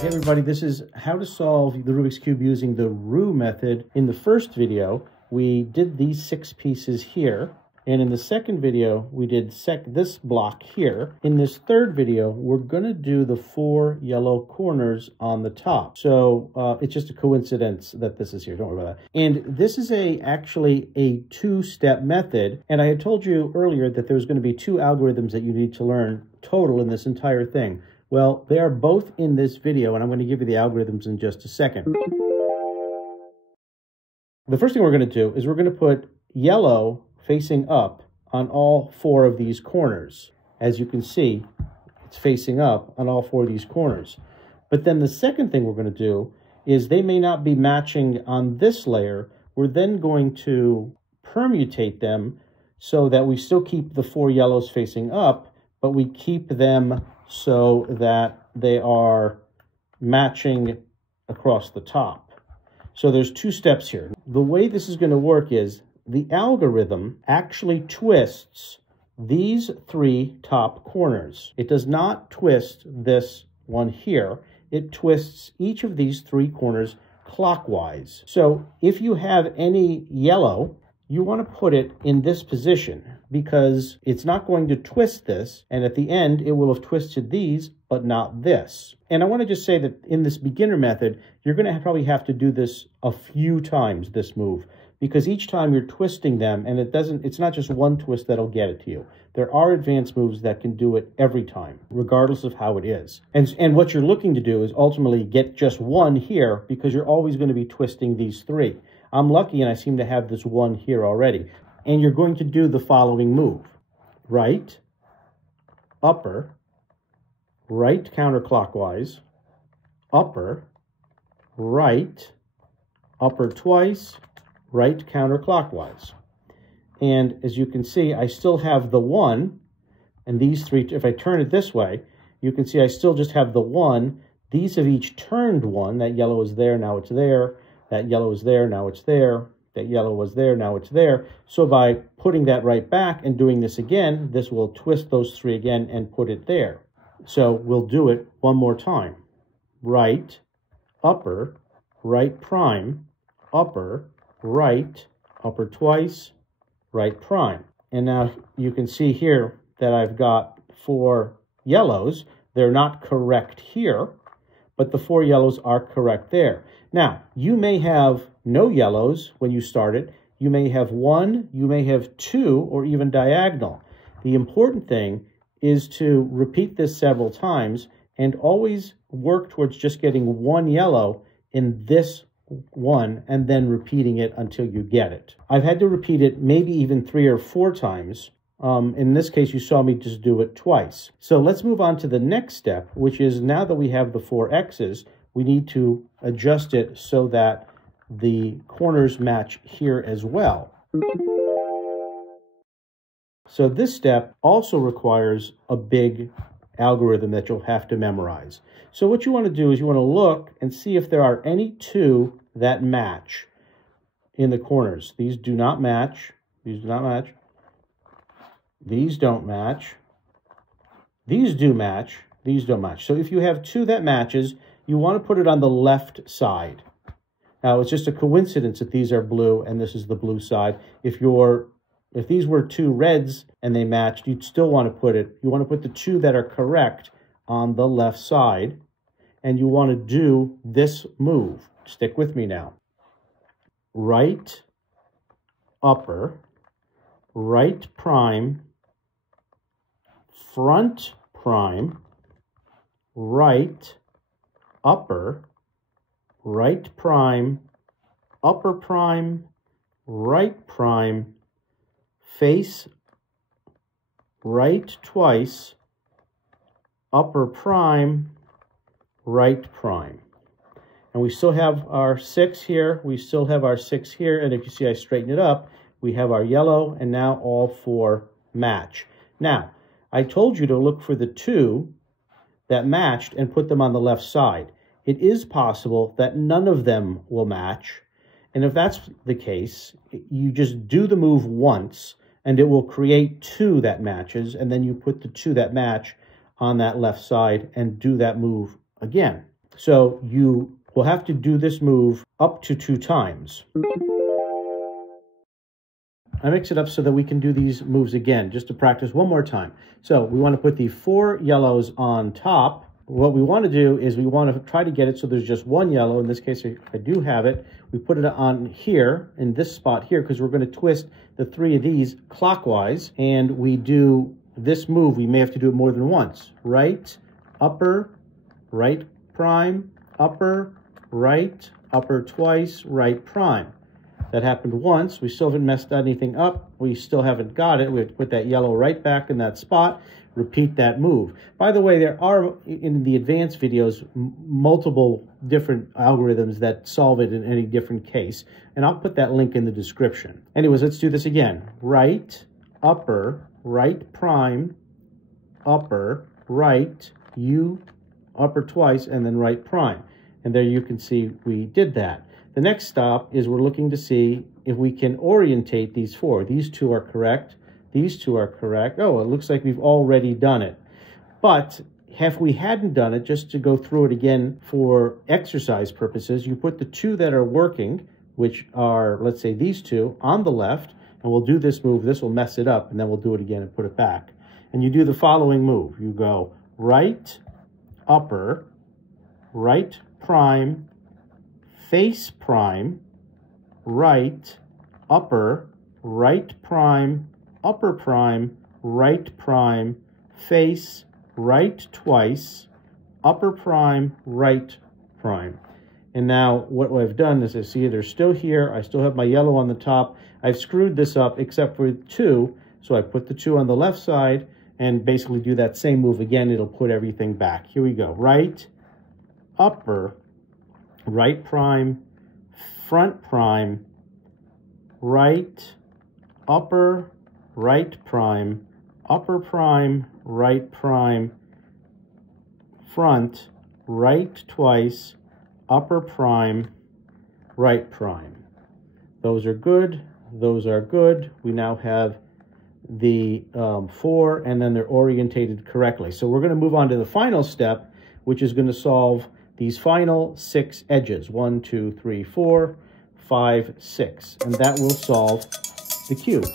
Hey everybody, this is how to solve the Rubik's Cube using the Roux method. In the first video, we did these 6 pieces here. And in the second video, we did this block here. In this third video, we're gonna do the 4 yellow corners on the top. So it's just a coincidence that this is here, don't worry about that. And this is actually a 2-step method. And I had told you earlier that there's gonna be 2 algorithms that you need to learn total in this entire thing. Well, they are both in this video, and I'm going to give you the algorithms in just a second. The first thing we're going to do is we're going to put yellow facing up on all 4 of these corners. As you can see, it's facing up on all 4 of these corners. But then the second thing we're going to do is they may not be matching on this layer. We're then going to permutate them so that we still keep the 4 yellows facing up, but we keep them so that they are matching across the top. So there's 2 steps here. The way this is going to work is the algorithm actually twists these 3 top corners. It does not twist this one here. It twists each of these 3 corners clockwise. So if you have any yellow, you want to put it in this position because it's not going to twist this, and at the end it will have twisted these, but not this. And I want to just say that in this beginner method, you're going to probably have to do this a few times, this move, because each time you're twisting them, and it's not just one twist that'll get it to you. There are advanced moves that can do it every time, regardless of how it is. And what you're looking to do is ultimately get just one here, because you're always going to be twisting these 3. I'm lucky and I seem to have this one here already. And you're going to do the following move. Right, upper, right counterclockwise, upper, right, upper twice, right counterclockwise. And as you can see, I still have the 1, and these 3, if I turn it this way, you can see I still just have the 1. These have each turned 1. That yellow is there, now it's there. That yellow is there, now it's there. That yellow was there, now it's there. So by putting that right back and doing this again, this will twist those 3 again and put it there. So we'll do it one more time. Right, upper, right prime, upper, right, upper twice, right prime. And now you can see here that I've got 4 yellows. They're not correct here, but the 4 yellows are correct there. Now, you may have no yellows when you start it. You may have 1, you may have 2, or even diagonal. The important thing is to repeat this several times and always work towards just getting 1 yellow in this one and then repeating it until you get it. I've had to repeat it maybe even 3 or 4 times. In this case, you saw me just do it twice. So let's move on to the next step, which is now that we have the 4 X's, we need to adjust it so that the corners match here as well. So this step also requires a big algorithm that you'll have to memorize. So what you want to do is you want to look and see if there are any 2 that match in the corners. These do not match. These do not match. These don't match. These do match. These don't match. So if you have 2 that matches, you want to put it on the left side. Now, it's just a coincidence that these are blue and this is the blue side. If these were 2 reds and they matched, you'd still want to put the 2 that are correct on the left side, and you want to do this move. Stick with me now. Right, upper, right prime, front prime, right, upper, right prime, upper prime, right prime, face right twice, upper prime, right prime. And we still have our 6 here, we still have our 6 here, and if you see I straighten it up, we have our yellow, and now all 4 match. Now, I told you to look for the 2 that matched and put them on the left side. It is possible that none of them will match, and if that's the case, you just do the move once, and it will create 2 that matches, and then you put the 2 that match on that left side and do that move again. So you will have to do this move up to 2 times. I mix it up so that we can do these moves again, just to practice one more time. So we want to put the 4 yellows on top. What we want to do is we want to try to get it so there's just 1 yellow. In this case, I do have it. We put it on here, in this spot here, because we're going to twist the 3 of these clockwise. And we do this move. We may have to do it more than once. Right, upper, right prime, upper, right, upper twice, right prime. That happened once. We still haven't messed anything up. We still haven't got it. We have to put that yellow right back in that spot. Repeat that move. By the way, there are, in the advanced videos, multiple different algorithms that solve it in any different case. And I'll put that link in the description. Anyways, let's do this again. Right, upper, right prime, upper, right, U, upper twice, and then right prime. And there you can see we did that. The next stop is we're looking to see if we can orientate these 4. These 2 are correct. These 2 are correct. Oh, it looks like we've already done it. But if we hadn't done it, just to go through it again for exercise purposes, you put the 2 that are working, which are, let's say, these 2, on the left, and we'll do this move. This will mess it up, and then we'll do it again and put it back. And you do the following move. You go right, upper, right prime, face prime, right, upper, right prime, upper prime, right prime, face, right twice, upper prime, right prime. And now what I've done is, I see they're still here. I still have my yellow on the top. I've screwed this up except for 2. So I put the 2 on the left side and basically do that same move again. It'll put everything back. Here we go. Right, upper, right prime, front prime, right, upper, right prime, upper prime, right prime, front, right twice, upper prime, right prime. Those are good. Those are good. We now have the 4, and then they're orientated correctly. So we're going to move on to the final step, which is going to solve these final 6 edges. 1, 2, 3, 4, 5, 6. And that will solve the cube.